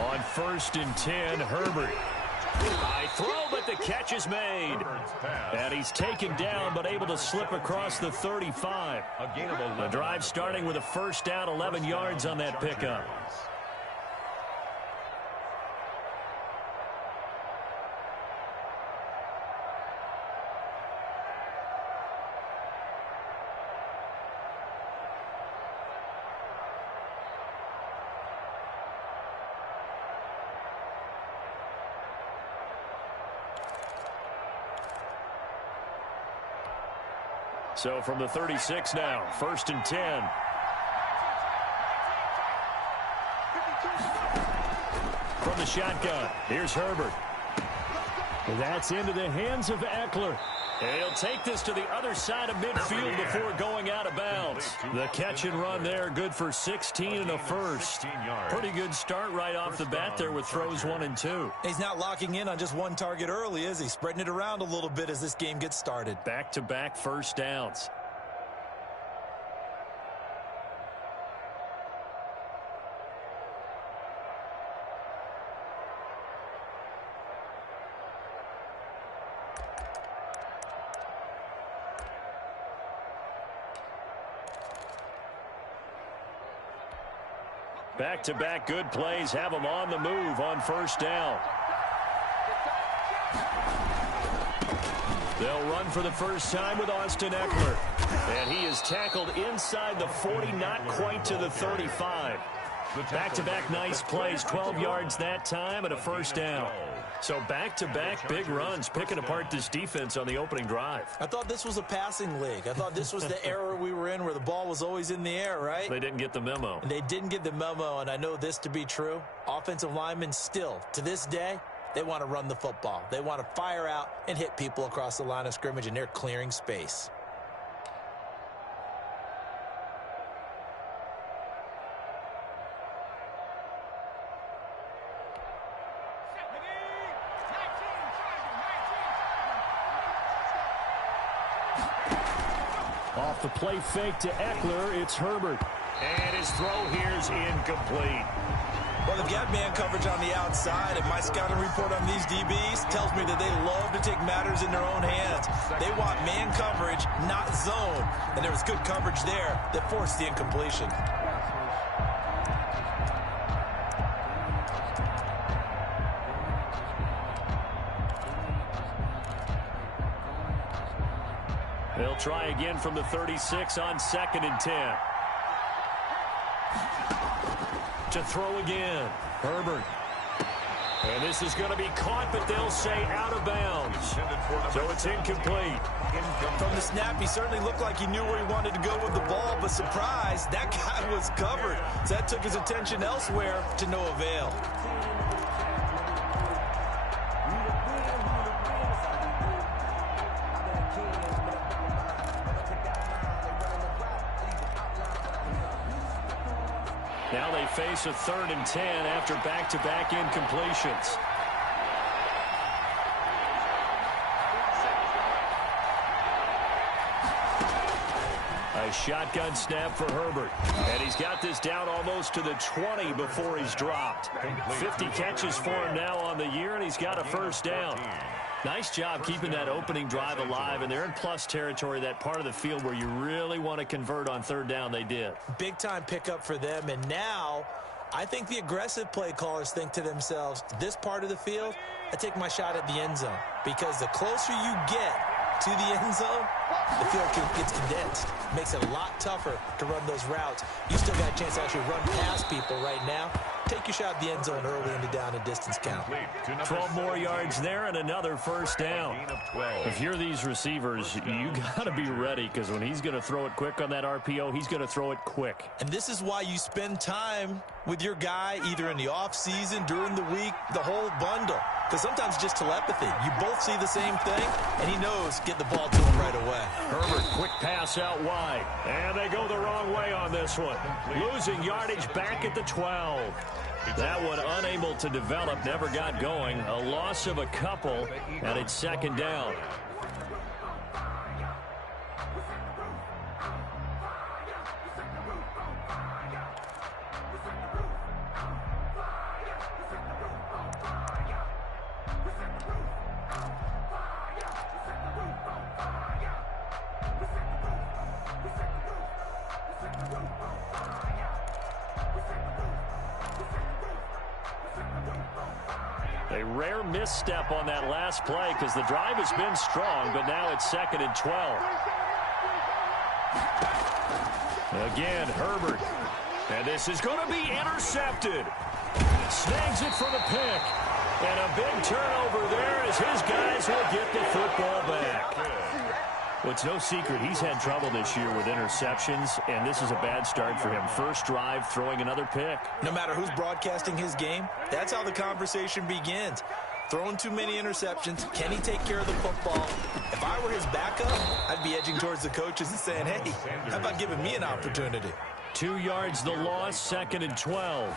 On 1st and 10, Herbert. High throw, but the catch is made. And he's taken down, but able to slip across the 35. The drive starting with a first down, 11 yards on that pickup. So from the 36 now, 1st and 10. From the shotgun, here's Herbert. That's into the hands of Eckler. And he'll take this to the other side of midfield before going out of bounds. The catch and run there, good for 16 and a first. Pretty good start right off the bat there with throws 1 and 2. He's not locking in on just one target early, is he? Spreading it around a little bit as this game gets started. Back-to-back first downs. Back-to-back good plays have them on the move on first down. They'll run for the first time with Austin Eckler. And he is tackled inside the 40, not quite to the 35. Back-to-back nice plays, 12 yards that time and a first down. So back-to-back big runs, picking apart this defense on the opening drive. I thought this was a passing league. I thought this was the era we were in where the ball was always in the air, right? They didn't get the memo. And they didn't get the memo, and I know this to be true. Offensive linemen still, to this day, they want to run the football. They want to fire out and hit people across the line of scrimmage, and they're clearing space. Off the play fake to Eckler, it's Herbert. And his throw here's incomplete. Well, they've got man coverage on the outside, and my scouting report on these DBs tells me that they love to take matters in their own hands. They want man coverage, not zone. And there was good coverage there that forced the incompletion. They'll try again from the 36 on 2nd and 10. To throw again, Herbert. And this is going to be caught, but they'll say out of bounds. So it's incomplete. From the snap, he certainly looked like he knew where he wanted to go with the ball, but surprise, that guy was covered. So that took his attention elsewhere to no avail. Now they face a 3rd and 10 after back-to-back incompletions. A shotgun snap for Herbert. And he's got this down almost to the 20 before he's dropped. 50 catches for him now on the year, and he's got a first down. Nice job keeping that opening drive alive, and they're in plus territory, that part of the field where you really want to convert on 3rd down. They did. Big-time pickup for them, and now I think the aggressive play callers think to themselves, this part of the field, I take my shot at the end zone, because the closer you get to the end zone, the field gets condensed. Makes it a lot tougher to run those routes. You still got a chance to actually run past people right now. Take your shot at the end zone early in the down and distance count. 12 more yards there and another first down. If you're these receivers, you got to be ready, because when he's going to throw it quick on that RPO, he's going to throw it quick. And this is why you spend time with your guy either in the offseason, during the week, the whole bundle. Because sometimes it's just telepathy. You both see the same thing, and he knows get the ball to him right away. Herbert, quick pass out wide. And they go the wrong way on this one. Losing yardage back at the 12. That one unable to develop, never got going. A loss of a couple, and it's 2nd down. A rare misstep on that last play because the drive has been strong, but now it's 2nd and 12. Again, Herbert. And this is going to be intercepted. Snags it for the pick. And a big turnover there as his guys will get the football back. Well, it's no secret he's had trouble this year with interceptions, and this is a bad start for him. First drive, throwing another pick. No matter who's broadcasting his game, that's how the conversation begins. Throwing too many interceptions, can he take care of the football? If I were his backup, I'd be edging towards the coaches and saying, hey, how about giving me an opportunity? 2 yards the loss, 2nd and 12.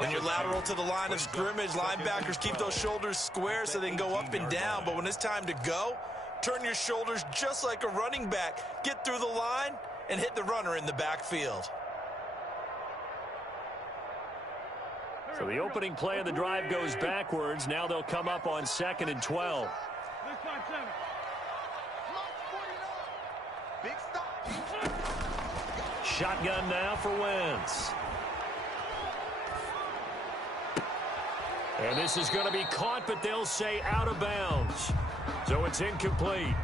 When you're lateral to the line of scrimmage, linebackers keep those shoulders square so they can go up and down. But when it's time to go, turn your shoulders just like a running back. Get through the line and hit the runner in the backfield. So the opening play of the drive goes backwards. Now they'll come up on 2nd and 12. Shotgun now for Wentz. And this is going to be caught, but they'll say out of bounds. So it's incomplete.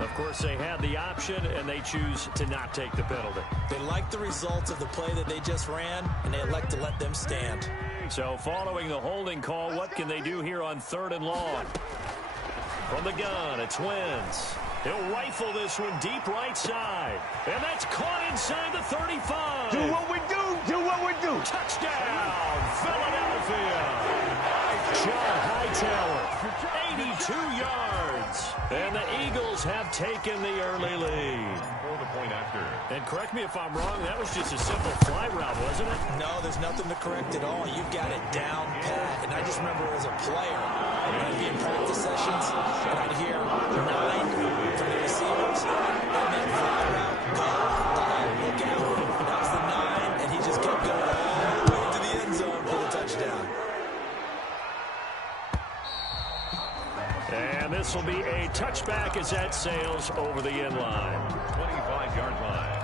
Of course, they had the option, and they choose to not take the penalty. They like the results of the play that they just ran, and they elect to let them stand. So following the holding call, what can they do here on 3rd and long? From the gun, it's Wentz. He'll rifle this one deep right side. And that's caught inside the 35. Do what we do. Do what we do. Touchdown, Philadelphia. John Hightower, 82 yards. And the Eagles have taken the early lead. For the point after. And correct me if I'm wrong, that was just a simple fly route, wasn't it? No, there's nothing to correct at all. You've got it down pat. And I just remember as a player, when I'd be in practice sessions, and I'd hear 9 from the receivers. That meant fly route, go, look out. That was the 9, and he just kept going all the way to the end zone for the touchdown. And this will be a touchback as that sails over the end line. 25-yard line.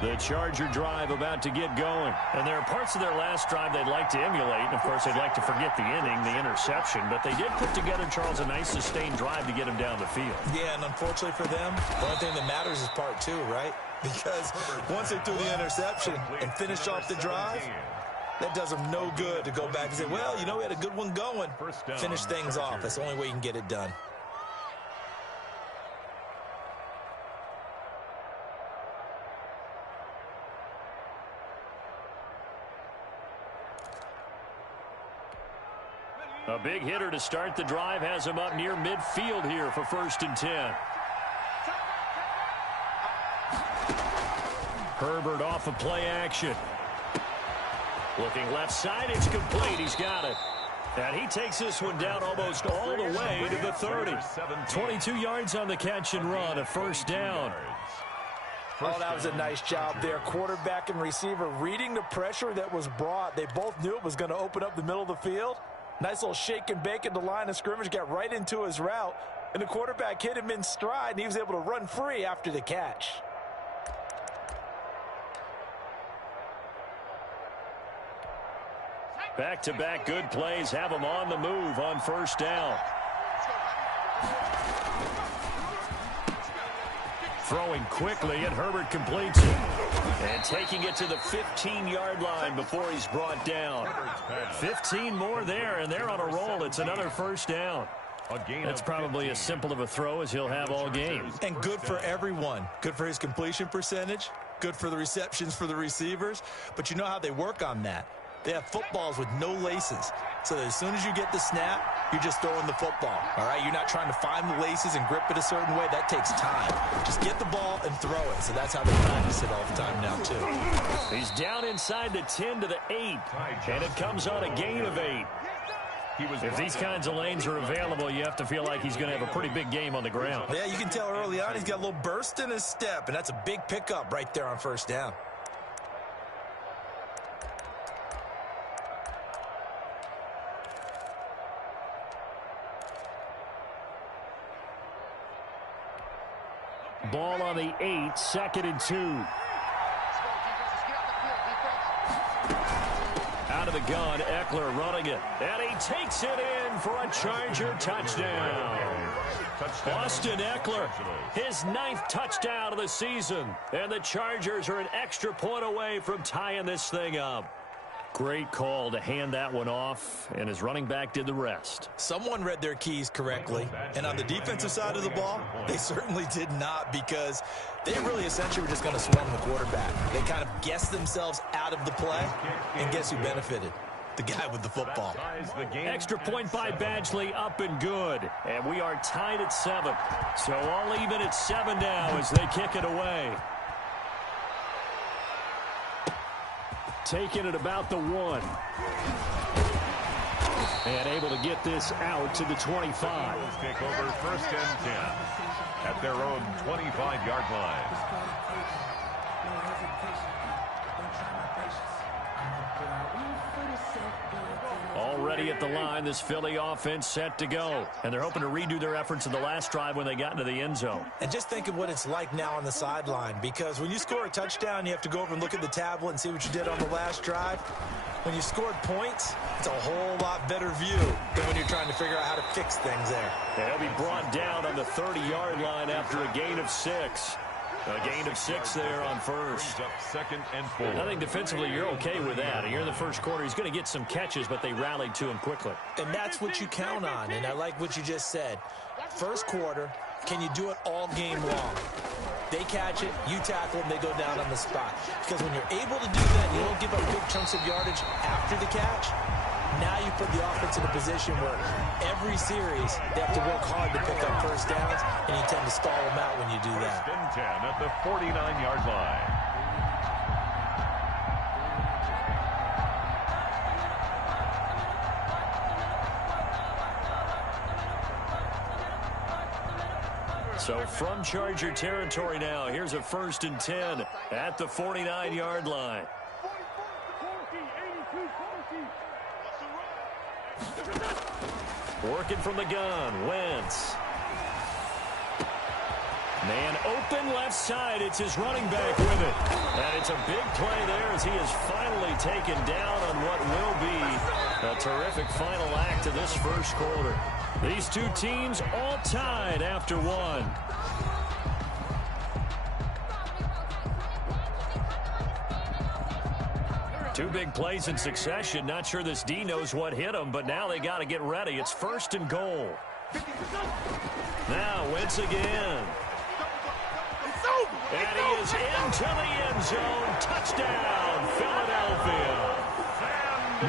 The Charger drive about to get going. And there are parts of their last drive they'd like to emulate. And, of course, they'd like to forget the inning, the interception. But they did put together, Charles, a nice sustained drive to get him down the field. Yeah, and unfortunately for them, the only thing that matters is part 2, right? Because once they threw the interception and finished off the drive, that does them no good to go back and say, well, you know, we had a good one going. Finish things off. That's the only way you can get it done. A big hitter to start the drive has him up near midfield here for 1st and 10. Herbert off of play action. Looking left side, it's complete. He's got it. And he takes this one down almost all the way to the 30. 22 yards on the catch and run, a 1st down. Oh, that was a nice job there. Quarterback and receiver reading the pressure that was brought. They both knew it was going to open up the middle of the field. Nice little shake and bake at the line of scrimmage, got right into his route. And the quarterback hit him in stride, and he was able to run free after the catch. Back-to-back good plays have him on the move on 1st down. Throwing quickly, and Herbert completes it. And taking it to the 15-yard line before he's brought down. 15 more there, and they're on a roll. It's another 1st down. That's probably as simple of a throw as he'll have all game. And good for everyone. Good for his completion percentage. Good for the receptions for the receivers. But you know how they work on that. They have footballs with no laces. So that as soon as you get the snap, you're just throwing the football. All right? You're not trying to find the laces and grip it a certain way. That takes time. Just get the ball and throw it. So that's how they practice it all the time now, too. He's down inside the 10 to the 8. And it comes on a gain of 8. If these kinds of lanes are available, you have to feel like he's going to have a pretty big game on the ground. Yeah, you can tell early on he's got a little burst in his step. And that's a big pickup right there on 1st down. Ball on the 8, 2nd and 2. Out of the gun, Eckler running it. And he takes it in for a Charger touchdown. Austin Eckler, his 9th touchdown of the season. And the Chargers are an extra point away from tying this thing up. Great call to hand that one off, and his running back did the rest. Someone read their keys correctly, and on the defensive side of the ball, they certainly did not, because they really essentially were just going to swarm the quarterback. They kind of guessed themselves out of the play, and guess who benefited? The guy with the football. Extra point by Badgley, up and good. And we are tied at 7. So all even at 7 now as they kick it away. Taking it about the 1. And able to get this out to the 25. Take over 1st and 10 at their own 25-yard line. Already at the line, this Philly offense set to go. And they're hoping to redo their efforts in the last drive when they got into the end zone. And just think of what it's like now on the sideline, because when you score a touchdown, you have to go over and look at the tablet and see what you did on the last drive. When you scored points, it's a whole lot better view than when you're trying to figure out how to fix things there. They'll be brought down on the 30-yard line after a gain of 6. A gain of 6 there on first. Up 2nd and 4. I think defensively you're okay with that. You're in the first quarter. He's going to get some catches, but they rallied to him quickly. And that's what you count on, and I like what you just said. First quarter, can you do it all game long? They catch it, you tackle them, they go down on the spot. Because when you're able to do that, you don't give up big chunks of yardage after the catch. Now you put the offense in a position where every series they have to work hard to pick up first downs, and you tend to stall them out when you do that. 1st and 10 at the 49-yard line. So from Charger territory now, here's a 1st and 10 at the 49-yard line. Working from the gun, Wentz. Man open left side. It's his running back with it. And it's a big play there as he is finally taken down on what will be a terrific final act of this first quarter. These two teams all tied after 1. Two big plays in succession. Not sure this D knows what hit him, but now they got to get ready. It's 1st and goal. Now Wentz again. And he is into the end zone. Touchdown, Philadelphia.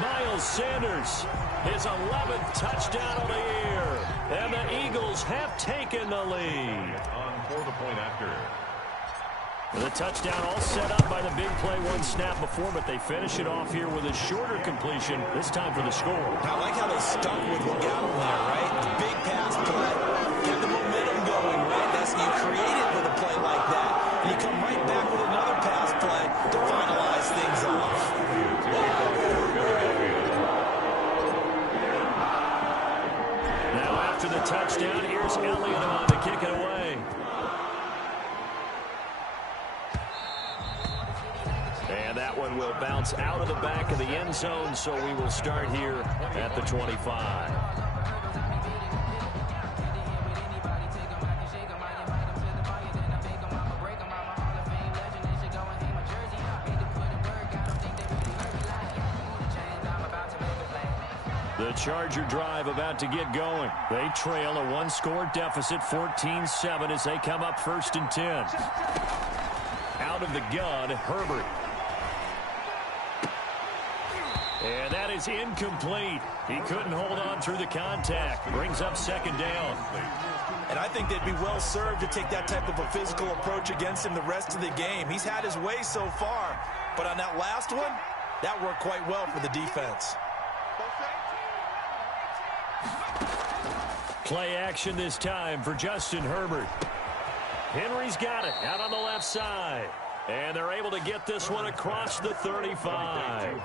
Miles Sanders, his 11th touchdown of the year. And the Eagles have taken the lead. On for the point after. The touchdown all set up by the big play, 1 snap before, but they finish it off here with a shorter completion, this time for the score. I like how they stuck with what got them there, right? The big pass play, get the momentum going, right? That's, you create it with a play like that, and you come right back with another pass play to finalize things off. Now after the touchdown, here's Elliott on to kick it away. And that one will bounce out of the back of the end zone, so we will start here at the 25. The Charger drive about to get going. They trail a 1-score deficit, 14-7, as they come up 1st and 10. Out of the gun, Herbert. And that is incomplete. He couldn't hold on through the contact. Brings up 2nd down. And I think they'd be well served to take that type of a physical approach against him the rest of the game. He's had his way so far, but on that last one, that worked quite well for the defense. Play action this time for Justin Herbert. Henry's got it out on the left side. And they're able to get this one across the 35.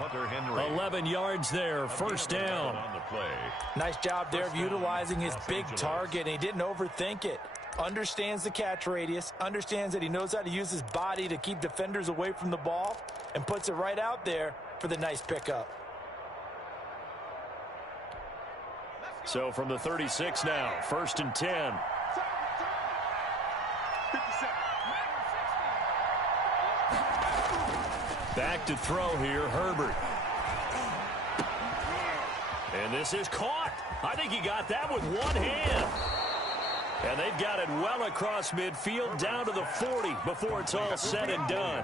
11 yards there, 1st down. Nice job there of utilizing his big target, and he didn't overthink it. understands the catch radius, understands that he knows how to use his body to keep defenders away from the ball, and puts it right out there for the nice pickup. So from the 36 now, 1st and 10. Back to throw here, Herbert. And this is caught. I think he got that with one hand. And they've got it well across midfield down to the 40 before it's all said and done.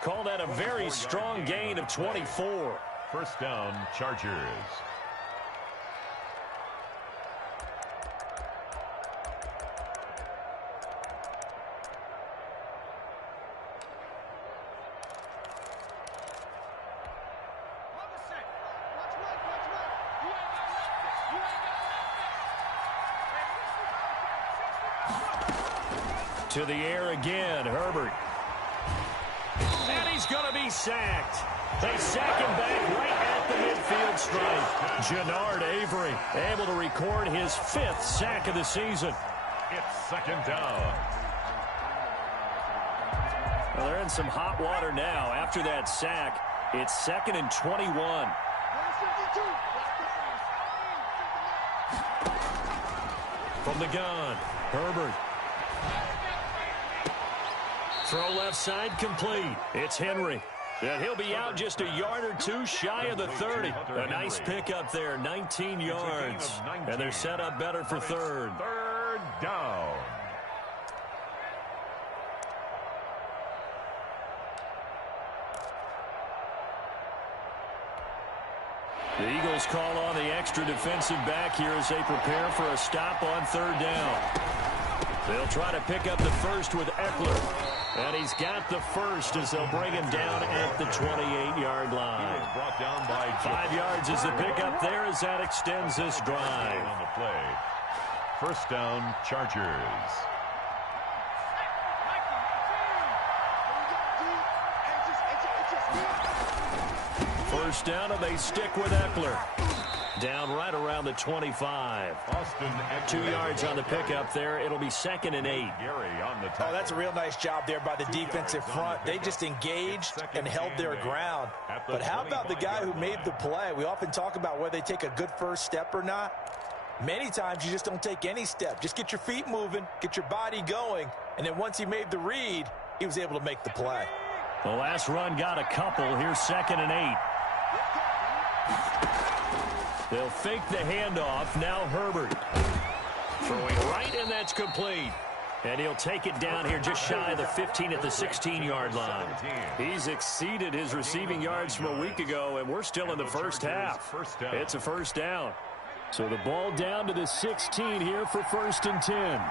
Call that a very strong gain of 24. First down, Chargers. To the air again, Herbert. And he's going to be sacked. They sack him back right at the midfield stripe. Jannard Avery able to record his 5th sack of the season. It's 2nd down. Well, they're in some hot water now. After that sack, it's 2nd and 21. From the gun, Herbert. Throw left side complete. It's Henry. And he'll be out just a yard or two shy of the 30. A nice pickup there, 19 yards. And they're set up better for 3rd. 3rd down. The Eagles call on the extra defensive back here as they prepare for a stop on 3rd down. They'll try to pick up the first with Eckler. And he's got the first as they'll bring him down at the 28-yard line. Brought down by 5 yards is the pickup there as that extends this drive. On the play. First down, Chargers. First down, and they stick with Eckler. Down right around the 25. 2 yards on the pickup there. It'll be 2nd and 8. Oh, that's a real nice job there by the defensive front. They just engaged and held their ground. But how about the guy who made the play? We often talk about whether they take a good first step or not. Many times you just don't take any step. Just get your feet moving, get your body going, and then once he made the read, he was able to make the play. The last run got a couple. Here's 2nd and 8. They'll fake the handoff. Now Herbert. Throwing right, and that's complete. And he'll take it down here just shy of the 15 at the 16-yard line. He's exceeded his receiving yards from a week ago, and we're still in the first half. It's a first down. So the ball down to the 16 here for 1st and 10.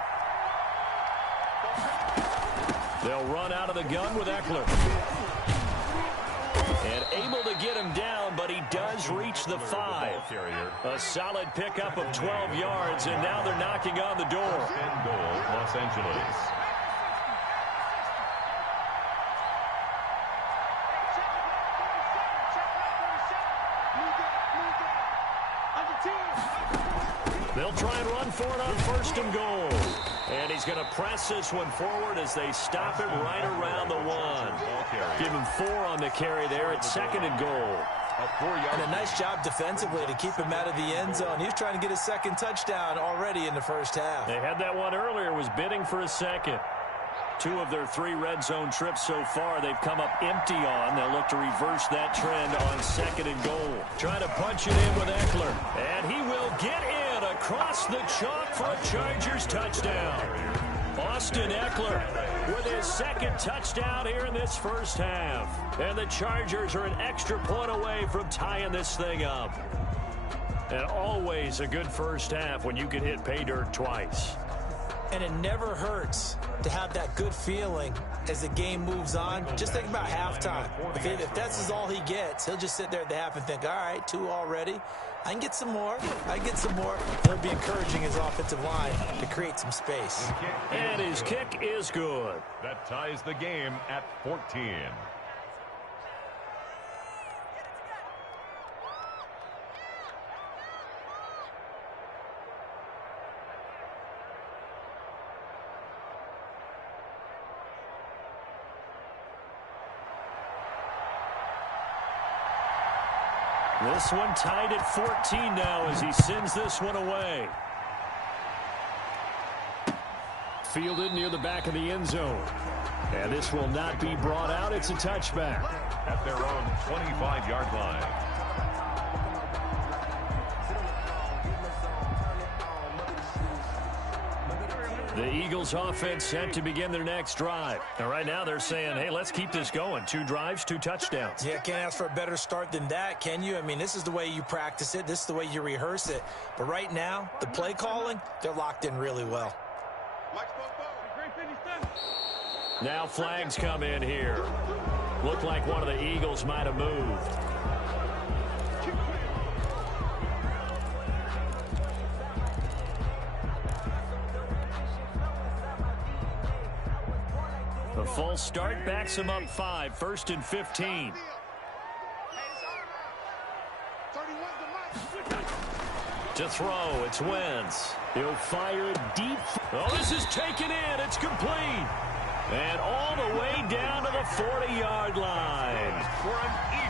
They'll run out of the gun with Eckler. And able to get him down, but he does reach the 5. A solid pickup of 12 yards, and now they're knocking on the door. And goal, Los Angeles. They'll try and run for it on 1st and goal. And he's going to press this one forward as they stop him right around the 1. Give him 4 on the carry there. It's 2nd and goal. And a nice job defensively to keep him out of the end zone. He's trying to get his 2nd touchdown already in the first half. They had that one earlier, was bidding for a 2nd. 2 of their 3 red zone trips so far they've come up empty on. They'll look to reverse that trend on 2nd and goal. Trying to punch it in with Eckler. And he will get in across the chalk for a Chargers touchdown. Austin Eckler with his 2nd touchdown here in this first half. And the Chargers are an extra point away from tying this thing up. And always a good first half when you can hit pay dirt twice. And it never hurts to have that good feeling as the game moves on. Just think about halftime. If that's all he gets, he'll just sit there at the half and think, all right, 2 already. I can get some more. I can get some more. He'll be encouraging his offensive line to create some space. And his kick is good. That ties the game at 14. This one tied at 14 now as he sends this one away. Fielded near the back of the end zone. And this will not be brought out. It's a touchback. At their own 25-yard line. The Eagles offense set to begin their next drive. And right now they're saying, hey, let's keep this going. 2 drives, 2 touchdowns. Yeah, can't ask for a better start than that, can you? I mean, this is the way you practice it. This is the way you rehearse it. But right now, the play calling, they're locked in really well. Now flags come in here. Looked like one of the Eagles might have moved. The false start backs him up 5, 1st and 15. To throw, it's Wentz. He'll fire deep. Oh, this is taken in. It's complete. And all the way down to the 40-yard line.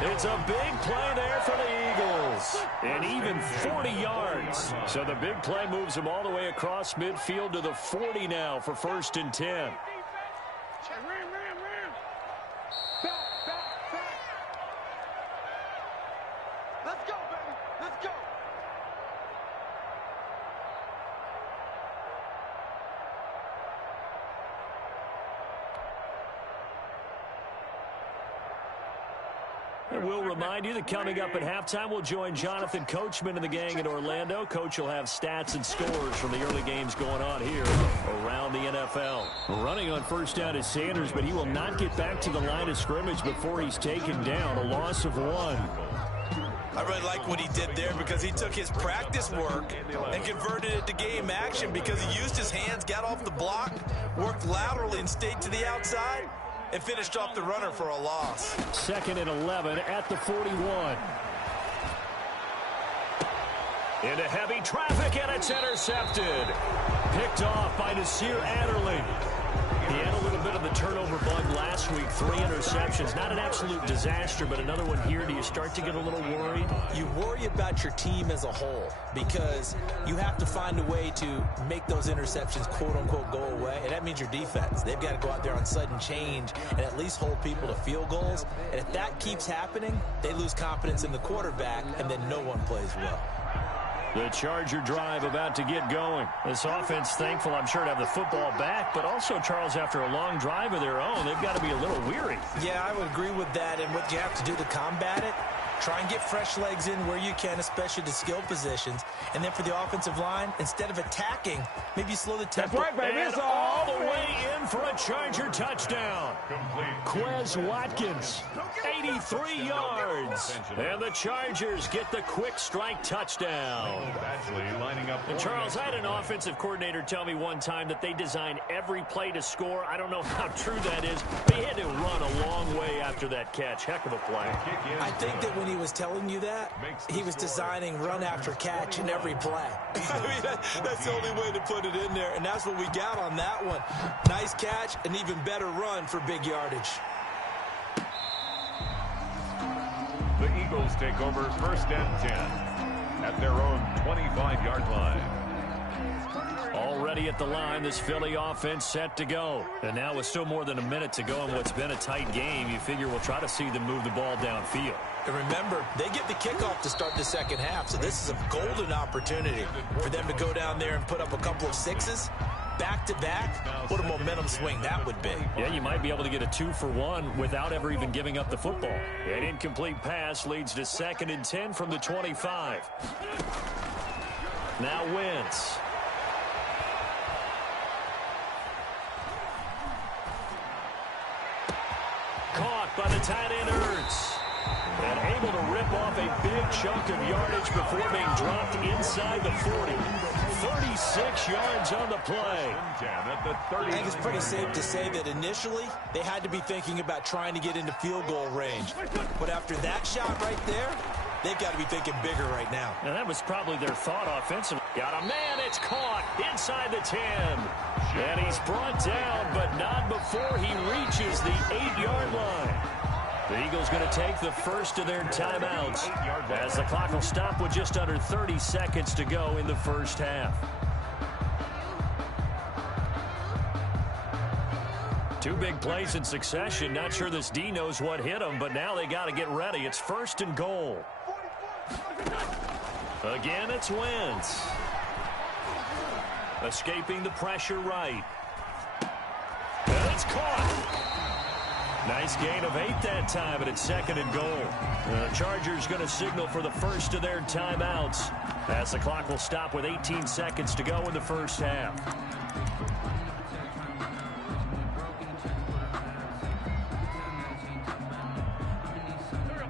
It's a big play there for the Eagles. And even 40 yards. So the big play moves them all the way across midfield to the 40 now for 1st and 10. Let's go, baby. Let's go. And we'll remind you that coming up at halftime, we'll join Jonathan Coachman and the gang in Orlando. Coach will have stats and scores from the early games going on here around the NFL. Running on first down is Sanders, but he will not get back to the line of scrimmage before he's taken down. A loss of 1. I really like what he did there because he took his practice work and converted it to game action because he used his hands, got off the block, worked laterally and stayed to the outside, and finished off the runner for a loss. 2nd and 11 at the 41. Into heavy traffic, and it's intercepted. Picked off by Nasir Adderley. He had a little bit of the turnover bug last week. 3 interceptions. Not an absolute disaster, but another one here. Do you start to get a little worried? You worry about your team as a whole because you have to find a way to make those interceptions, quote-unquote, go away, and that means your defense. They've got to go out there on sudden change and at least hold people to field goals, and if that keeps happening, they lose confidence in the quarterback, and then no one plays well. The Charger drive about to get going. This offense thankful, I'm sure, to have the football back, but also, Charles, after a long drive of their own, they've got to be a little weary. Yeah, I would agree with that, and what you have to do to combat it, try and get fresh legs in where you can, especially the skill positions. And then for the offensive line, instead of attacking, maybe slow the tempo. That's right, baby. And all the way in for a Charger touchdown. Quez Watkins, 83 yards. And the Chargers get the quick strike touchdown. And Charles, I had an offensive coordinator tell me one time that they design every play to score. I don't know how true that is, but he had to run a long way after that catch. Heck of a play. I think that when he was telling you that, he was designing run after catch in every play. I mean, that's the only way to put it in there, and that's what we got on that one. Nice catch, an even better run for big yardage. The Eagles take over 1st and 10 at their own 25-yard line. Already at the line, this Philly offense set to go. And now with still more than a minute to go in what's been a tight game, you figure we'll try to see them move the ball downfield. And remember, they get the kickoff to start the second half, so this is a golden opportunity for them to go down there and put up a couple of sixes. Back-to-back, what a momentum swing that would be. Yeah, you might be able to get a 2-for-1 without ever even giving up the football. An incomplete pass leads to 2nd and 10 from the 25. Now Wentz. Caught by the tight end Ertz. And able to rip off a big chunk of yardage before being dropped inside the 40. 36 yards on the play. I think it's pretty safe to say that initially they had to be thinking about trying to get into field goal range. But after that shot right there, they've got to be thinking bigger right now. And that was probably their thought offensively. Got a man, it's caught inside the 10. And he's brought down, but not before he reaches the 8-yard line. The Eagles going to take the first of their timeouts as the clock will stop with just under 30 seconds to go in the first half. Two big plays in succession. Not sure this D knows what hit him, but now they got to get ready. It's 1st and goal. Again, it's Wentz. Escaping the pressure right. And it's caught. Nice gain of 8 that time, and it's 2nd and goal. The Chargers going to signal for the first of their timeouts as the clock will stop with 18 seconds to go in the first half.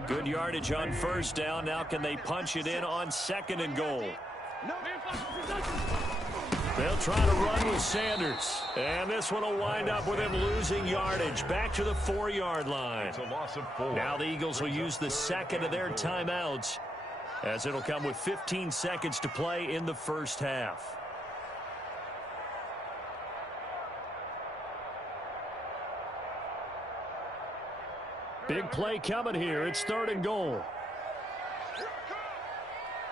Good yardage on 1st down. Now can they punch it in on 2nd and goal? They'll try to run with Sanders. And this one will wind up with him losing yardage. Back to the 4-yard line. It's a loss of 4. Now the Eagles will use the second of their timeouts as it'll come with 15 seconds to play in the first half. Big play coming here. It's 3rd and goal.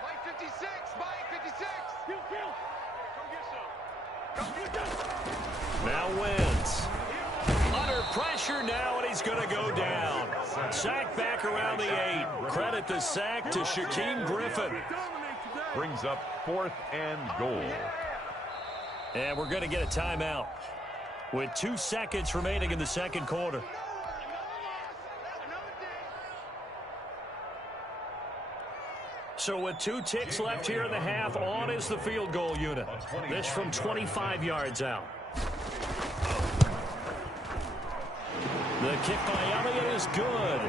Mike 56, Mike 56. Now Wentz. Under pressure now, and he's going to go down. Sack back around the 8. Credit the sack to Shaquem Griffin. Brings up 4th and goal. And we're going to get a timeout with 2 seconds remaining in the second quarter. So with 2 ticks left here in the half, on is the field goal unit. This from 25 yards out. The kick by Elliott is good.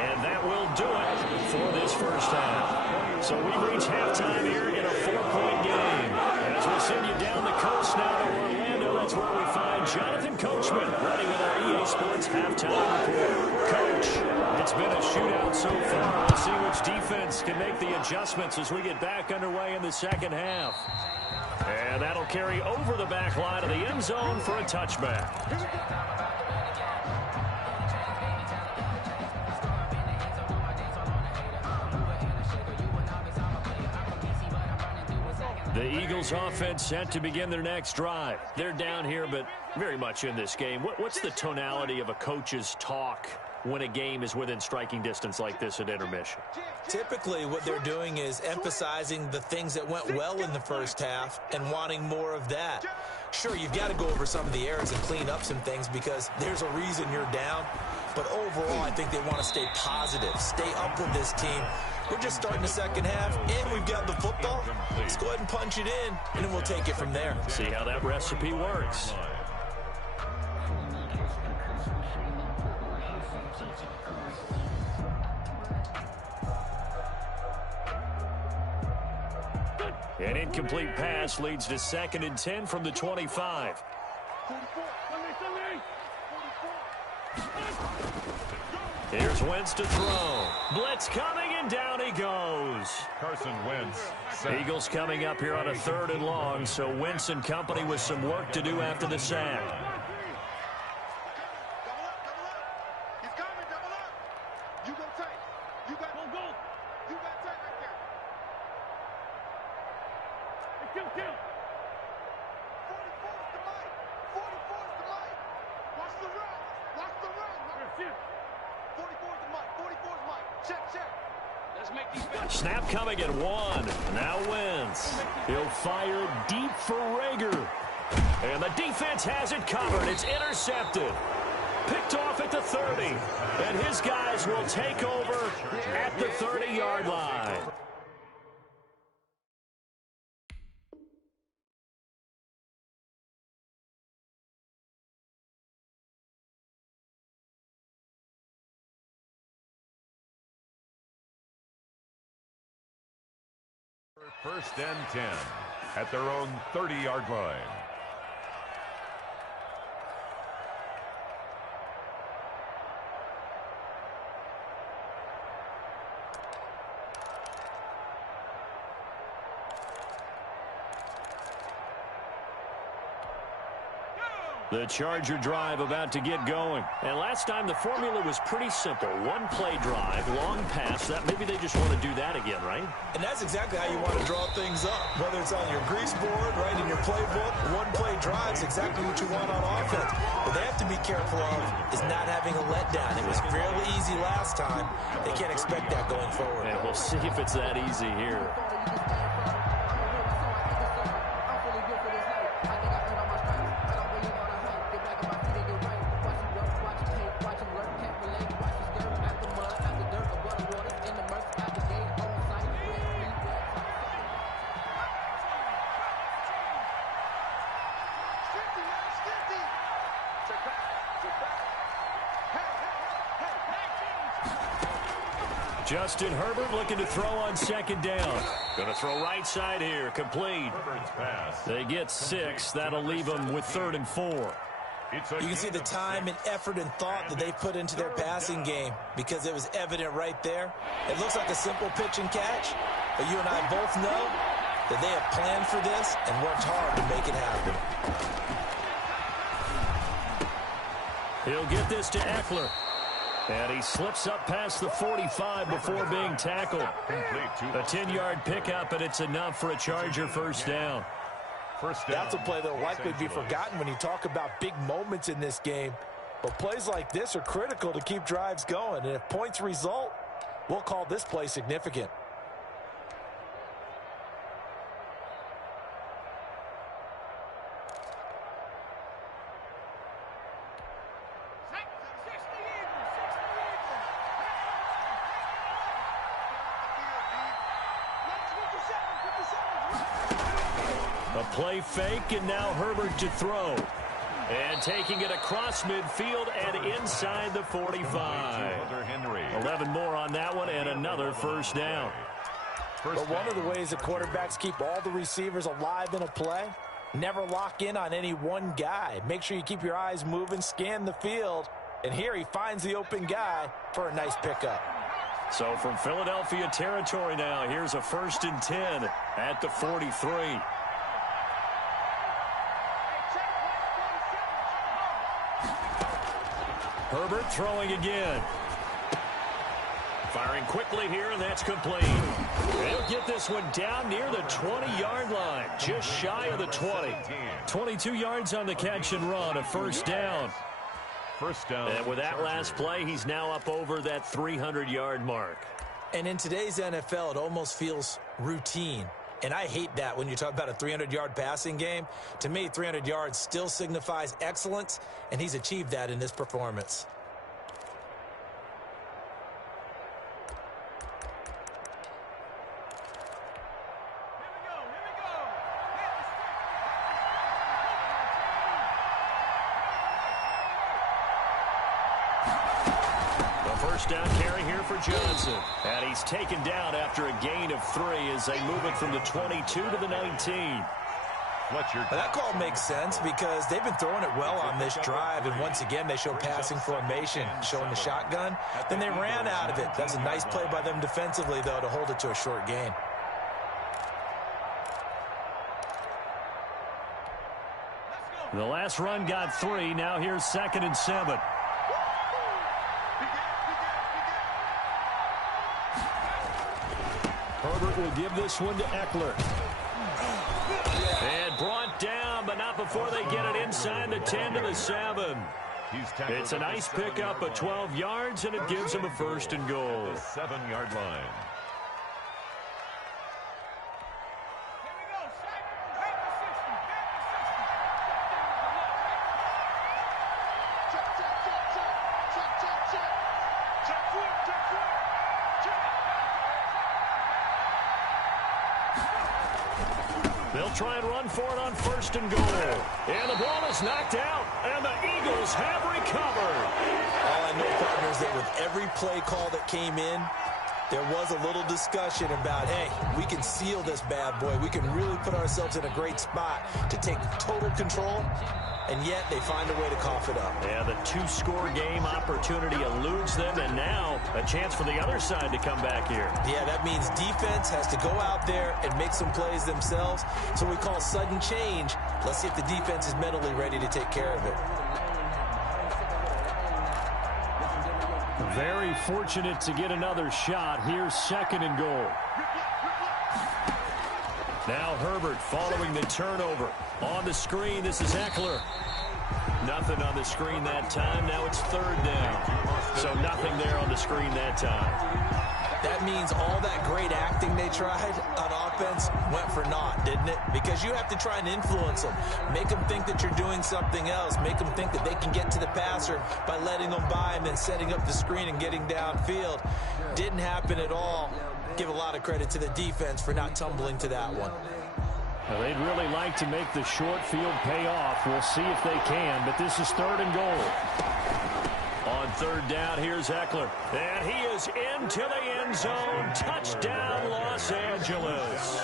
And that will do it for this first half. So we've reached halftime here in a 4-point game. As we send you down the coast now to Orlando, that's where we find Jonathan Coachman ready with our EA Sports halftime report. Coach, it's been a shootout so far. We'll see which defense can make the adjustments as we get back underway in the second half. And that'll carry over the back line of the end zone for a touchback. The Eagles offense set to begin their next drive. They're down here, but very much in this game. What's the tonality of a coach's talk when a game is within striking distance like this at intermission? Typically, what they're doing is emphasizing the things that went well in the first half and wanting more of that. Sure, you've got to go over some of the errors and clean up some things because there's a reason you're down. But overall, I think they want to stay positive, stay up with this team. We're just starting the second half, and we've got the football. Let's go ahead and punch it in, and then we'll take it from there. See how that recipe works. An incomplete pass leads to 2nd and 10 from the 25. Here's Wentz to throw. Blitz coming, and down he goes. Carson Wentz. Eagles coming up here on a 3rd and long, so Wentz and company with some work to do after the sack. He's coming, double up. You go tight. You got go. You got tight right there. Kill. 44 is the mic. 44 is the mic. Watch the run. Watch the run. 44 is the mic. 44 is mic. Check. Let's make these better. Snap coming at 1. Now Wentz. He'll fire deep for Rager. And the defense has it covered. It's intercepted. Picked off at the 30. And his guys will take over at the 30-yard line. First and 10 at their own 30-yard line. The Charger drive about to get going. And last time the formula was pretty simple. One play drive, long pass. That maybe they just want to do that again, right? And that's exactly how you want to draw things up. Whether it's on your grease board, right in your playbook, one play drive is exactly what you want on offense. What they have to be careful of is not having a letdown. It was fairly easy last time. They can't expect that going forward. And we'll see if it's that easy here. Justin Herbert looking to throw on second down. Going to throw right side here. Complete. They get 6. That'll leave them with 3rd and 4. You can see the time and effort and thought that they put into their passing game because it was evident right there. It looks like a simple pitch and catch, but you and I both know that they have planned for this and worked hard to make it happen. He'll get this to Eckler. And he slips up past the 45 before being tackled. A 10-yard pickup, and it's enough for a Charger first down. That's a play that will likely be forgotten when you talk about big moments in this game. But plays like this are critical to keep drives going. And if points result, we'll call this play significant. A play fake, and now Herbert to throw. And taking it across midfield and inside the 45. 11 more on that one, and another first down. But one of the ways that quarterbacks keep all the receivers alive in a play, never lock in on any one guy. Make sure you keep your eyes moving, scan the field. And here he finds the open guy for a nice pickup. So from Philadelphia territory now, here's a 1st and 10 at the 43. Herbert throwing again. Firing quickly here, and that's complete. They'll get this one down near the 20-yard line, just shy of the 20. 22 yards on the catch and run, a first down. And with that last play, he's now up over that 300-yard mark. And in today's NFL, it almost feels routine. And I hate that when you talk about a 300-yard passing game. To me, 300 yards still signifies excellence, and he's achieved that in this performance. First down carry here for Johnson. And he's taken down after a gain of 3 as they move it from the 22 to the 19. That call makes sense because they've been throwing it well on this drive, and once again they show passing formation, showing the shotgun. Then they ran out of it. That's a nice play by them defensively, though, to hold it to a short gain. The last run got 3. Now here's 2nd and 7. Herbert will give this one to Eckler. And brought down, but not before they get it inside the 10 to the 7. It's a nice pickup of 12 yards, and it gives him a 1st and goal. 7-yard line. They'll try and run for it on 1st and goal. And the ball is knocked out, and the Eagles have recovered. All I know, partner, is that with every play call that came in, There was a little discussion about, hey, we can seal this bad boy. We can really put ourselves in a great spot to take total control, and yet they find a way to cough it up. Yeah, the two-score game opportunity eludes them, and now a chance for the other side to come back here. Yeah, that means defense has to go out there and make some plays themselves. So we call sudden change. Let's see if the defense is mentally ready to take care of it. Very fortunate to get another shot. Here's second and goal. Now Herbert following the turnover. On the screen, this is Eckler. Nothing on the screen that time. Now it's third down. So nothing there on the screen that time. That means all that great acting they tried on offense went for naught, didn't it? Because you have to try and influence them. Make them think that you're doing something else. Make them think that they can get to the passer by letting them by and then setting up the screen and getting downfield. Didn't happen at all. Give a lot of credit to the defense for not tumbling to that one. Well, they'd really like to make the short field pay off. We'll see if they can, but this is third and goal. On third down, here's Eckler. And he is into the end zone. Touchdown, Los Angeles.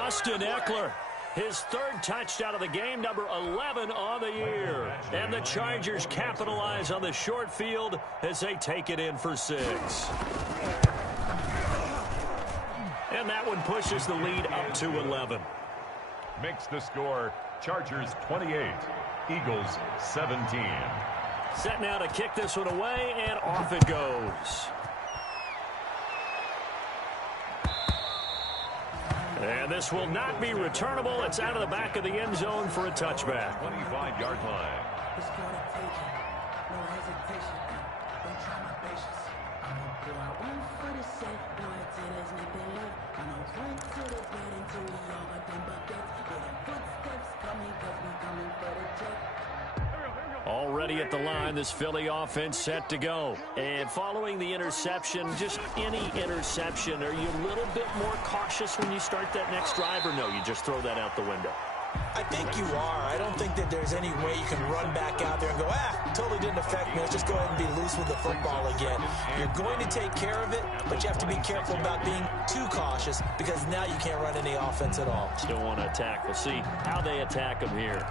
Austin Eckler, his third touchdown of the game, number 11 on the year. And the Chargers capitalize on the short field as they take it in for 6. And that one pushes the lead up to 11. Makes the score Chargers 28, Eagles 17. Set now to kick this one away, and off it goes. And this will not be returnable. It's out of the back of the end zone for a touchback. 25-yard line. Already at the line, this Philly offense set to go. And following the interception, just any interception, are you a little bit more cautious when you start that next drive, or no, you just throw that out the window? I think you are. I don't think that there's any way you can run back out there and go, totally didn't affect me. Let's just go ahead and be loose with the football again. You're going to take care of it, but you have to be careful about being too cautious because now you can't run any offense at all. Still want to attack. We'll see how they attack them here.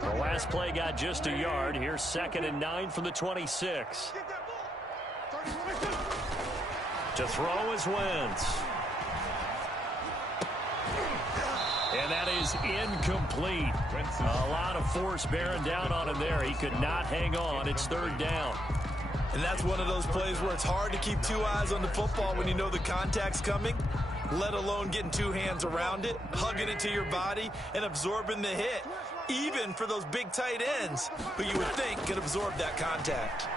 The last play got just a yard. Here's 2nd and 9 from the 26. To throw is Wentz. And that is incomplete. A lot of force bearing down on him there. He could not hang on. It's third down. And that's one of those plays where it's hard to keep two eyes on the football when you know the contact's coming, let alone getting two hands around it, hugging it to your body, and absorbing the hit, even for those big tight ends who you would think could absorb that contact.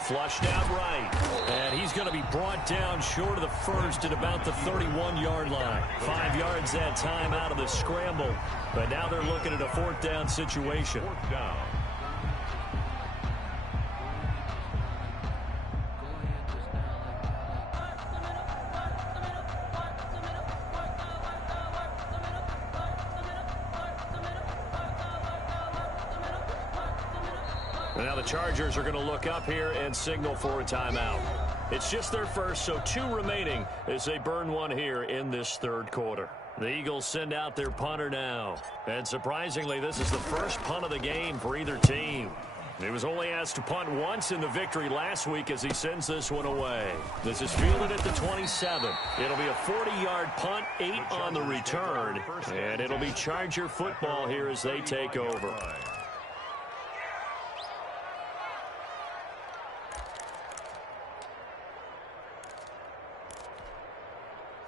Flushed out right. And he's going to be brought down short of the first at about the 31-yard line. 5 yards that time out of the scramble. But now they're looking at a 4th down situation. 4th down. Now the Chargers are going to look up here and signal for a timeout. It's just their first, so 2 remaining as they burn one here in this third quarter. The Eagles send out their punter now. And surprisingly, this is the first punt of the game for either team. He was only asked to punt once in the victory last week as he sends this one away. This is fielded at the 27. It'll be a 40-yard punt, 8 on the return. And it'll be Charger football here as they take over.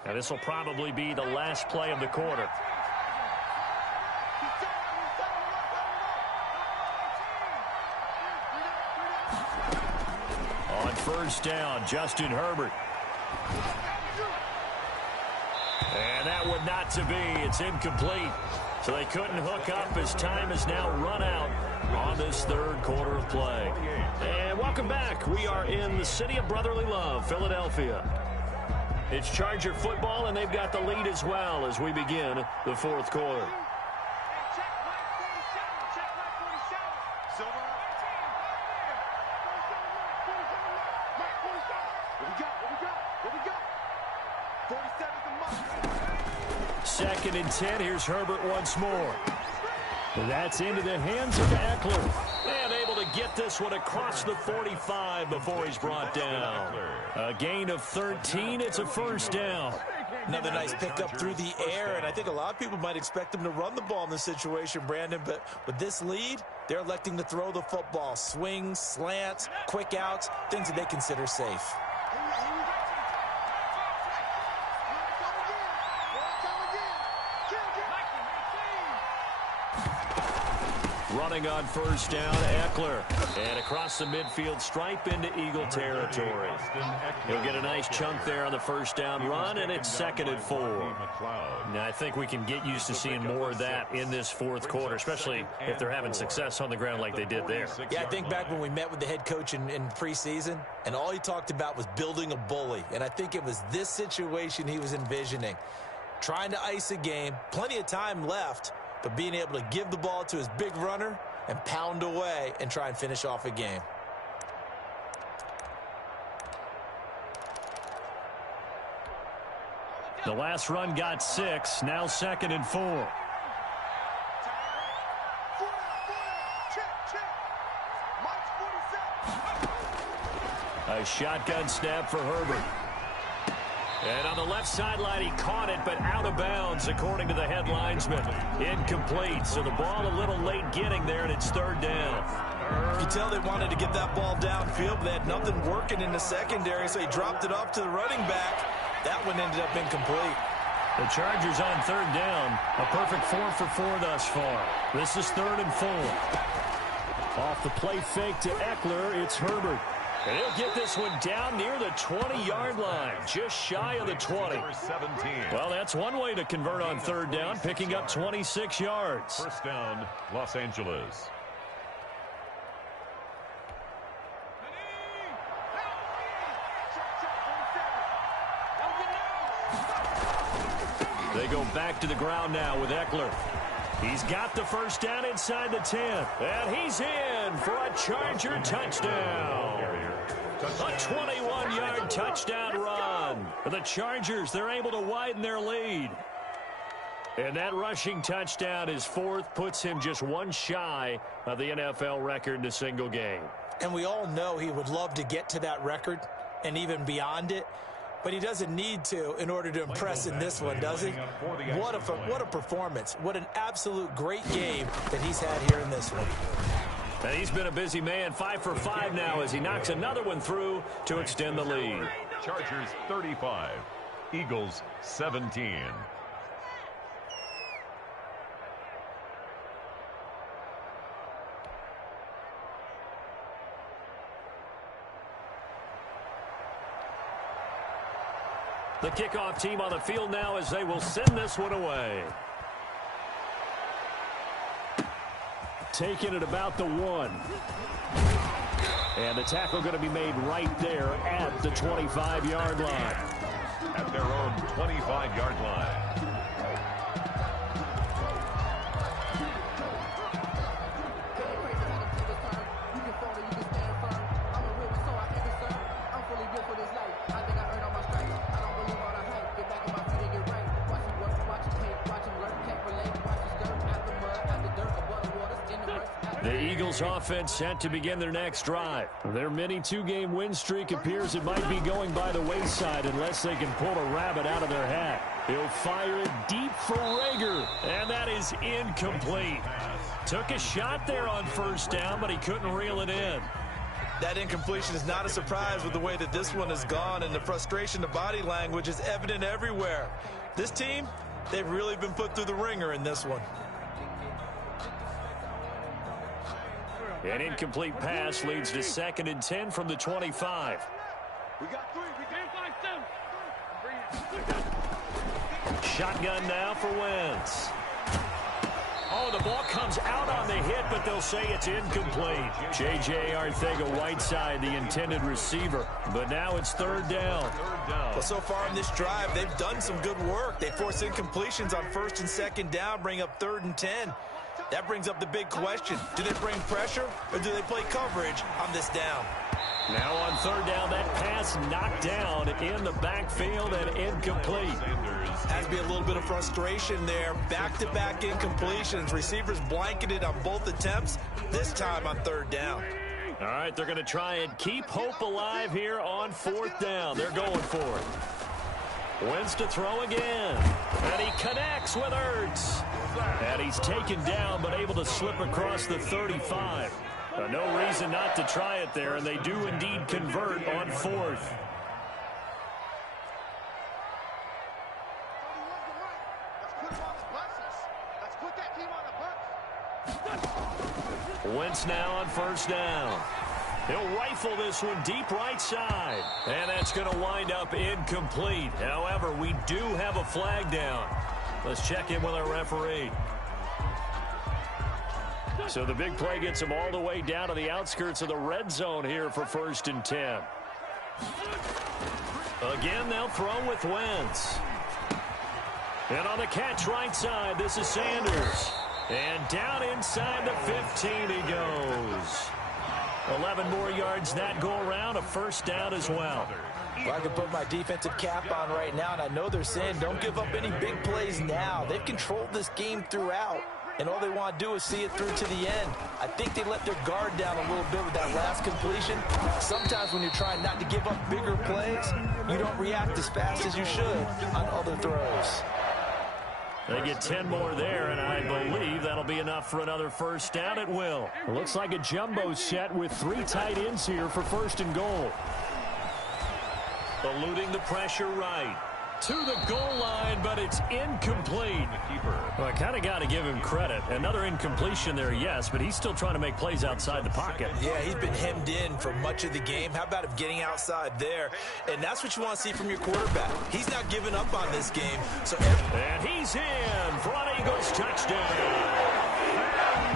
And this will probably be the last play of the quarter. On first down, Justin Herbert. And that would not to be. It's incomplete. So they couldn't hook up as time has now run out on this third quarter of play. And welcome back. We are in the city of brotherly love, Philadelphia. It's Charger football, and they've got the lead as well as we begin the 4th quarter. 2nd and 10. Here's Herbert once more. That's into the hands of Eckler. And able to get this one across the 45 before he's brought down. A gain of 13. It's a first down. Another nice pickup through the air, and I think a lot of people might expect him to run the ball in this situation, Brandon, but with this lead, they're electing to throw the football. Swings, slants, quick outs, things that they consider safe. Running on first down, Eckler. And across the midfield stripe into Eagle territory. He'll get a nice chunk there on the first down run, and it's 2nd and 4. Now, I think we can get used to seeing more of that in this fourth quarter, especially if they're having success on the ground like they did there. Yeah, I think back when we met with the head coach in preseason, and all he talked about was building a bully. And I think it was this situation he was envisioning. Trying to ice a game, plenty of time left, but being able to give the ball to his big runner and pound away and try and finish off a game. The last run got 6, now 2nd and 4. A shotgun snap for Herbert. And on the left sideline, he caught it, but out of bounds, according to the head linesman. Incomplete, so the ball a little late getting there, and it's 3rd down. You can tell they wanted to get that ball downfield, but they had nothing working in the secondary, so he dropped it off to the running back. That one ended up incomplete. The Chargers on 3rd down. A perfect 4 for 4 thus far. This is 3rd and 4. Off the play fake to Eckler, it's Herbert. And he'll get this one down near the 20-yard line, just shy of the 20. Well, that's one way to convert on 3rd down, picking up 26 yards. First down, Los Angeles. They go back to the ground now with Eckler. He's got the first down inside the 10. And he's in for a Charger touchdown. A 21-yard touchdown run. For the Chargers, they're able to widen their lead. And that rushing touchdown is 4th, puts him just one shy of the NFL record in a single game. And we all know he would love to get to that record and even beyond it. But he doesn't need to in order to impress in this one, does he? What a performance. What an absolute great game that he's had here in this one. And he's been a busy man, 5 for 5 now as he knocks another one through to extend the lead. Chargers 35, Eagles 17. The kickoff team on the field now as they will send this one away. Taking it about the 1. And the tackle going to be made right there at the 25-yard line. At their own 25-yard line. The Eagles offense set to begin their next drive. Their mini 2-game win streak appears it might be going by the wayside unless they can pull a rabbit out of their hat. He'll fire it deep for Rager, and that is incomplete. Took a shot there on first down, but he couldn't reel it in. That incompletion is not a surprise with the way that this one has gone, and the frustration, the body language is evident everywhere. This team, they've really been put through the ringer in this one. An incomplete pass leads to 2nd and 10 from the 25. We got 3. We got 5. Shotgun now for Wentz. Oh, the ball comes out on the hit, but they'll say it's incomplete. J.J. Arcega-Whiteside, the intended receiver. But now it's 3rd down. Well, so far in this drive, they've done some good work. They force incompletions on 1st and 2nd down, bring up 3rd and 10. That brings up the big question. Do they bring pressure or do they play coverage on this down? Now on 3rd down, that pass pass knocked down in the backfield and incomplete. Has to be a little bit of frustration there. Back-to-back incompletions. Receivers blanketed on both attempts, this time on third down. All right, they're going to try and keep hope alive here on fourth down. They're going for it. Wentz to throw again. And he connects with Ertz. And he's taken down but able to slip across the 35. No reason not to try it there, and they do indeed convert on fourth. Wentz now on first down. He'll rifle this one deep right side. And that's going to wind up incomplete. However, we do have a flag down. Let's check in with our referee. So the big play gets him all the way down to the outskirts of the red zone here for 1st and 10. Again, they'll throw with Wentz. And on the catch right side, this is Sanders. And down inside the 15 he goes. 11 more yards that go around, a first down as well. Well, I can put my defensive cap on right now, and I know they're saying don't give up any big plays now. They've controlled this game throughout, and all they want to do is see it through to the end. I think they let their guard down a little bit with that last completion. Sometimes when you're trying not to give up bigger plays, you don't react as fast as you should on other throws. They get 10 more there, and I believe that'll be enough for another first down. It will. It looks like a jumbo set with 3 tight ends here for 1st and goal. Eluding the pressure right. To the goal line, but it's incomplete. Well, I kind of got to give him credit. Another incompletion there, yes, but he's still trying to make plays outside the pocket. Yeah, he's been hemmed in for much of the game. How about him getting outside there? And that's what you want to see from your quarterback. He's not giving up on this game. And he's in for an Eagles touchdown.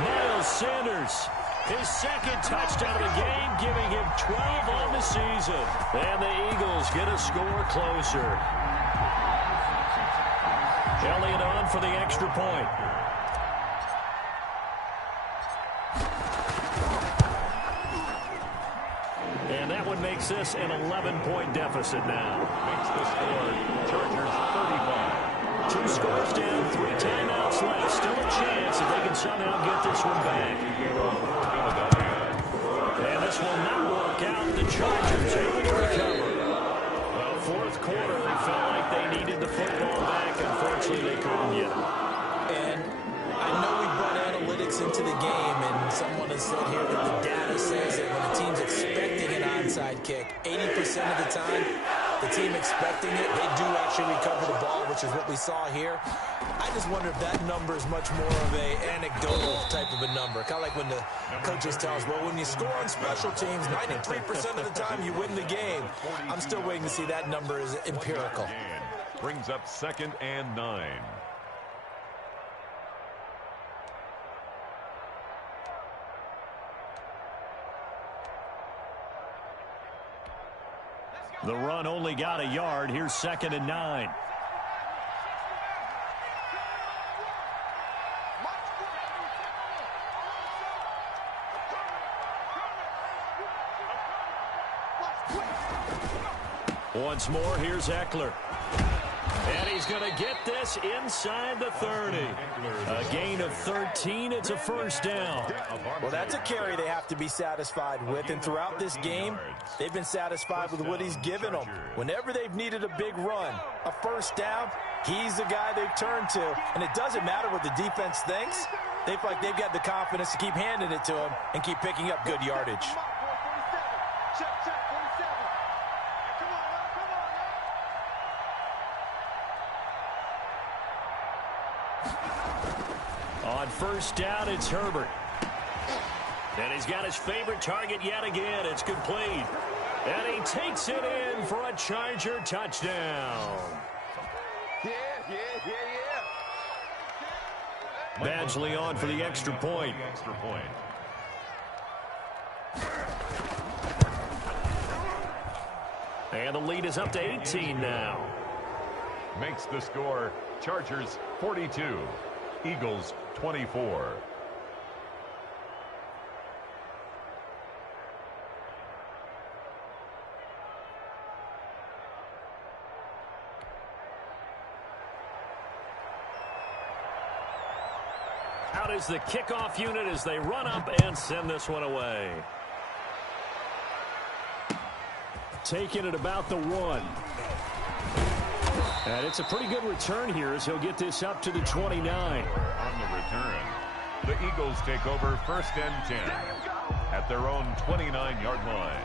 Miles Sanders, his 2nd touchdown of the game, giving him 12 on the season. And the Eagles get a score closer. Elliott on for the extra point. And that one makes this an 11-point deficit now. Makes the score Chargers 35. 2 scores down, 3 timeouts left. Still a chance if they can somehow get this one back. And this will not work out. The Chargers able to recover. Well, 4th quarter, they felt like they needed the football back. Unfortunately, they couldn't get it. And I know we brought analytics into the game, and someone has said here that the data says that when a team's expecting an onside kick, 80% of the time, the team expecting it, they do actually recover the ball, which is what we saw here. I just wonder if that number is much more of an anecdotal type of a number. Kind of like when the coaches tell us, well, when you score on special teams, 93% of the time you win the game. I'm still waiting to see that number is empirical. Brings up 2nd and 9. The run only got a yard. Here's 2nd and 9. Once more, here's Eckler. And he's going to get this inside the 30. A gain of 13. It's a first down. Well, that's a carry they have to be satisfied with. And throughout this game, they've been satisfied with what he's given them. Whenever they've needed a big run, a first down, he's the guy they've turned to. And it doesn't matter what the defense thinks. They feel like they've got the confidence to keep handing it to him and keep picking up good yardage. On first down, it's Herbert. And he's got his favorite target yet again. It's complete. And he takes it in for a Charger touchdown. Badgley on for the extra point. And the lead is up to 18 now. Makes the score Chargers 42. Eagles 24. out as the kickoff unit as they run up and send this one away. Taking it about the 1. And it's a pretty good return here as he'll get this up to the 29. On the return, the Eagles take over 1st and 10 at their own 29-yard line.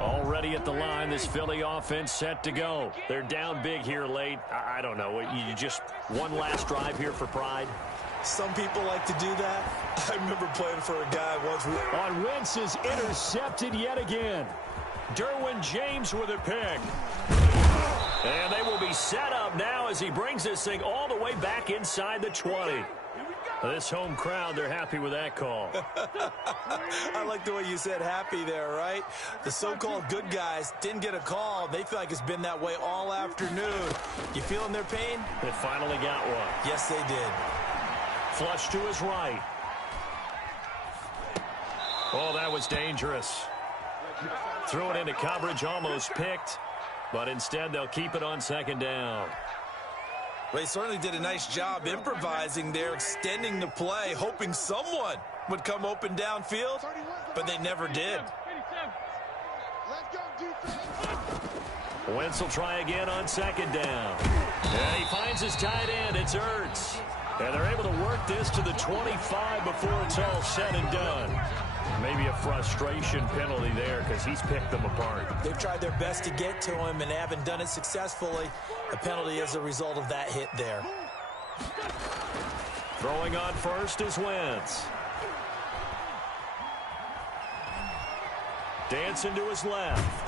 Already at the line, this Philly offense set to go. They're down big here late. I don't know. You just one last drive here for pride? Some people like to do that. I remember playing for a guy once. On Wentz is intercepted yet again. Derwin James with a pick. And they will be set up now as he brings this thing all the way back inside the 20. This home crowd, they're happy with that call. I like the way you said happy there, right? The so-called good guys didn't get a call. They feel like it's been that way all afternoon. You feeling their pain? They finally got one. Yes, they did. Flush to his right. Oh, that was dangerous. Threw it into coverage, almost picked. But instead, they'll keep it on 2nd down. They certainly did a nice job improvising there, extending the play, hoping someone would come open downfield, but they never did. Wentz will try again on 2nd down. And he finds his tight end. It's Ertz. And they're able to work this to the 25 before it's all said and done. Maybe a frustration penalty there because he's picked them apart. They've tried their best to get to him and haven't done it successfully. A penalty as a result of that hit there. Throwing on first is Wentz. Dancing to his left.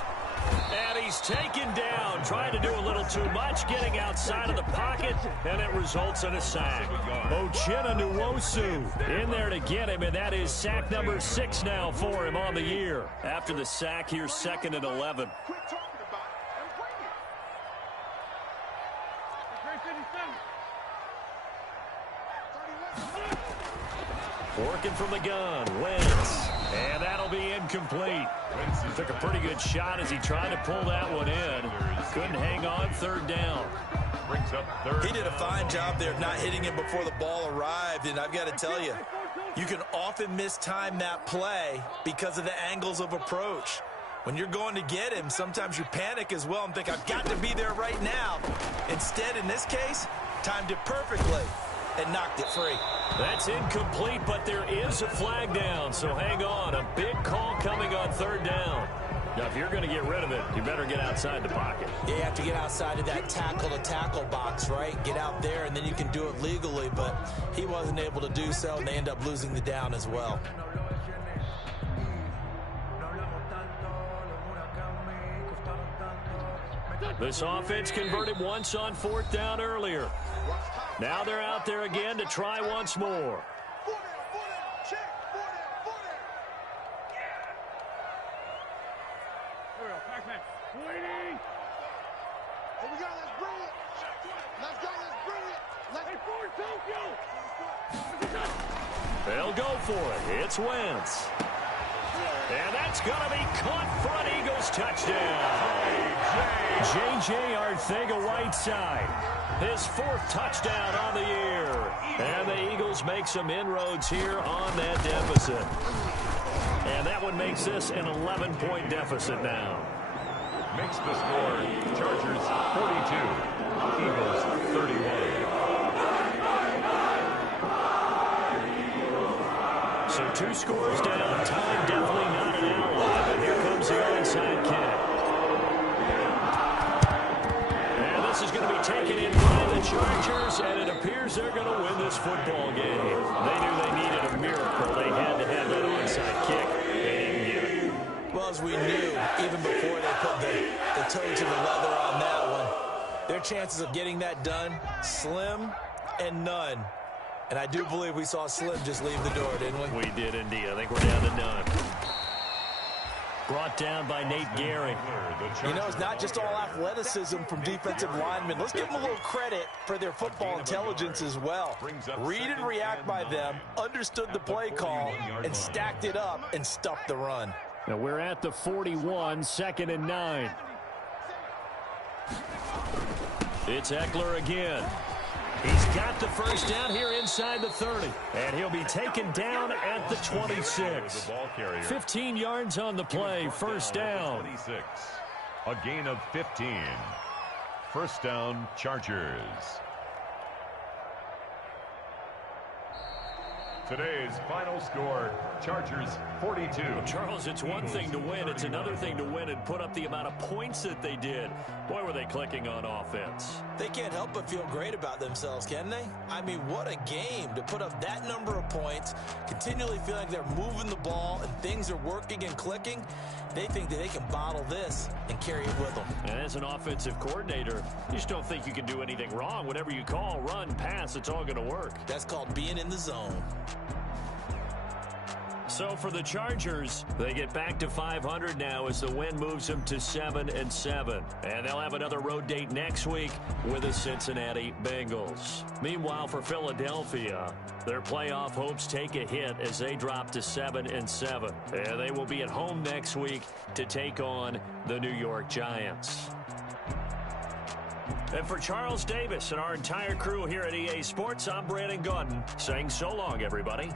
And he's taken down, trying to do a little too much, getting outside of the pocket, and it results in a sack. Uchenna Nwosu in there to get him, and that is sack number 6 now for him on the year. After the sack, here's 2nd and 11. Working from the gun, Wentz. And that'll be incomplete. Took a pretty good shot as he tried to pull that one in. Couldn't hang on 3rd down. Brings up 3rd. He did a fine job there of not hitting him before the ball arrived. And I've got to tell you, you can often mistime that play because of the angles of approach. When you're going to get him, sometimes you panic as well and think, I've got to be there right now. Instead, in this case, timed it perfectly and knocked it free. That's incomplete, but there is a flag down, so hang on. A big call coming on 3rd down. Now, if you're going to get rid of it, you better get outside the pocket. You have to get outside of that tackle-to-tackle box, right? Get out there, and then you can do it legally, but he wasn't able to do so, and they end up losing the down as well. This offense converted once on 4th down earlier. Now they're out there again to try once more. They'll go for it. It's Wentz. And that's going to be caught for an Eagles touchdown. J.J. Arcega-Whiteside, his 4th touchdown on the year. And the Eagles make some inroads here on that deficit. And that one makes this an 11-point deficit now. Makes the score Chargers 42, Eagles 31. So 2 scores down. Time definitely not an ally, but here comes the onside kick. And this is going to be taken in by the Chargers, and it appears they're going to win this football game. They knew they needed a miracle. They had to have that onside kick. They didn't get it. Well, as we knew, even before they put the toe to the leather on that one, their chances of getting that done, slim and none. And I do believe we saw Slim just leave the door, didn't we? We did indeed. I think we're down to none. Brought down by Nate Gehring. You know, it's not just all athleticism from defensive linemen. Let's give them a little credit for their football intelligence as well. Read and react by them, understood the play call, and stacked it up and stuffed the run. Now we're at the 41, 2nd and 9. It's Eckler again. He's got the first down here inside the 30. And he'll be taken down at the 26. 15 yards on the play. First down. 26. A gain of 15. First down, Chargers. Today's final score, Chargers 42. Charles, it's one thing to win. It's another thing to win and put up the amount of points that they did. Boy, were they clicking on offense. They can't help but feel great about themselves, can they? I mean, what a game to put up that number of points, continually feel like they're moving the ball and things are working and clicking. They think that they can bottle this and carry it with them. And as an offensive coordinator, you just don't think you can do anything wrong. Whatever you call, run, pass, it's all going to work. That's called being in the zone. So for the Chargers, they get back to 500 now as the win moves them to 7-7. And they'll have another road date next week with the Cincinnati Bengals. Meanwhile, for Philadelphia, their playoff hopes take a hit as they drop to 7-7. And they will be at home next week to take on the New York Giants. And for Charles Davis and our entire crew here at EA Sports, I'm Brandon Gaudin saying so long, everybody.